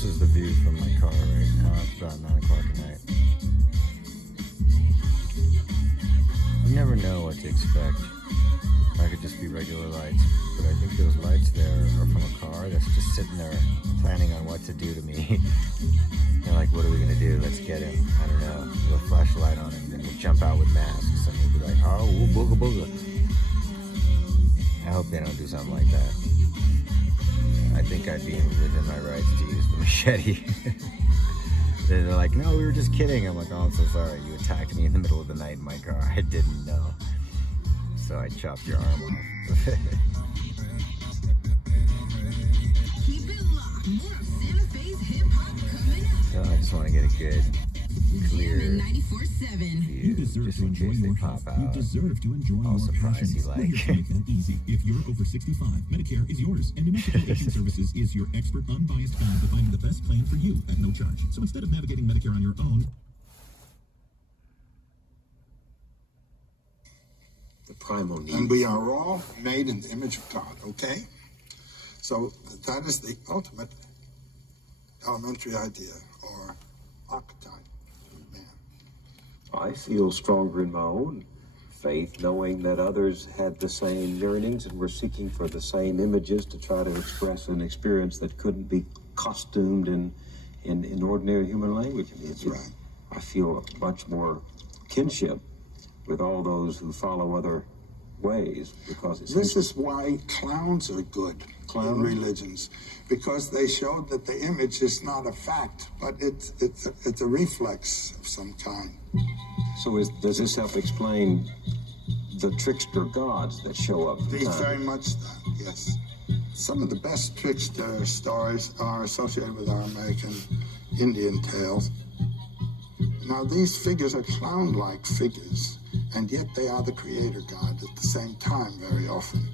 This is the view from my car right now. It's about 9 o'clock at night. You never know what to expect. That could just be regular lights, but I think those lights there are from a car that's just sitting there planning on what to do to me. They're like, what are we gonna do? Let's get him. I don't know. We'll flash a light on him, then we'll jump out with masks, and we'll be like, oh, booga booga. I hope they don't do something like that. I think I'd be within my rights to use the machete. They're like, no, we were just kidding. I'm like, oh, I'm so sorry. You attacked me in the middle of the night in my car. I didn't know. So I chopped your arm off. Keep it locked. More of Santa Fe's hip hop coming up. So I just want to get a good, clear Jamming 94.7. view, just in case they pop out. You deserve to enjoy I'll your surprise passions. you We're like. here to make that easy. If you're over 65, Medicare is yours, and New Mexico Aging Services is your expert, unbiased guide to finding the best plan for you at no charge. So instead of navigating Medicare on your own, the primal need. And we are all made in the image of God, okay? So that is the ultimate elementary idea or archetype of man. I feel stronger in my own faith, knowing that others had the same yearnings and were seeking for the same images to try to express an experience that couldn't be costumed in ordinary human language. That's right. I feel much more kinship with all those who follow other ways, because This is why clowns are good in religions, because they show that the image is not a fact, but it's a reflex of some kind. So does this help explain the trickster gods that show up from time? Very much that, yes. Some of the best trickster stories are associated with our American Indian tales. Now, these figures are clown-like figures, and yet they are the creator god at the same time very often.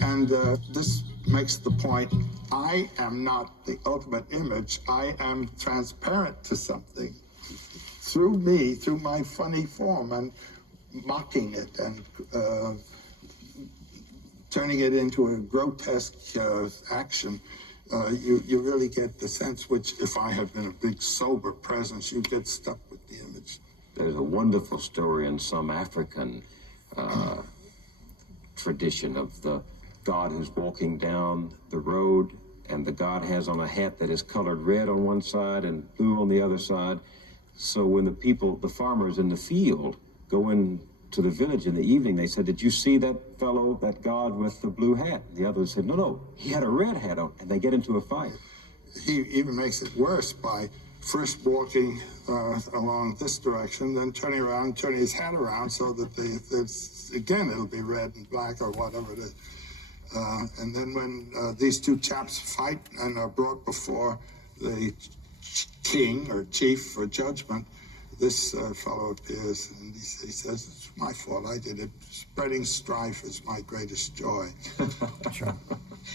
And this makes the point, I am not the ultimate image, I am transparent to something. Through me, through my funny form, and mocking it and turning it into a grotesque action, you really get the sense, which if I had been a big sober presence, you get stuck with the image. There's a wonderful story in some African tradition of the god who's walking down the road, and the god has on a hat that is colored red on one side and blue on the other side. So when the farmers in the field go into the village in the evening, they said, did you see that fellow, that god with the blue hat? The others said, no, he had a red hat on, and they get into a fight. He even makes it worse by first walking along this direction, then turning around, turning his hat around so that again, it'll be red and black or whatever it is. And then when these two chaps fight and are brought before the king or chief for judgment, this fellow appears and he says, it's my fault, I did it. Spreading strife is my greatest joy. Sure.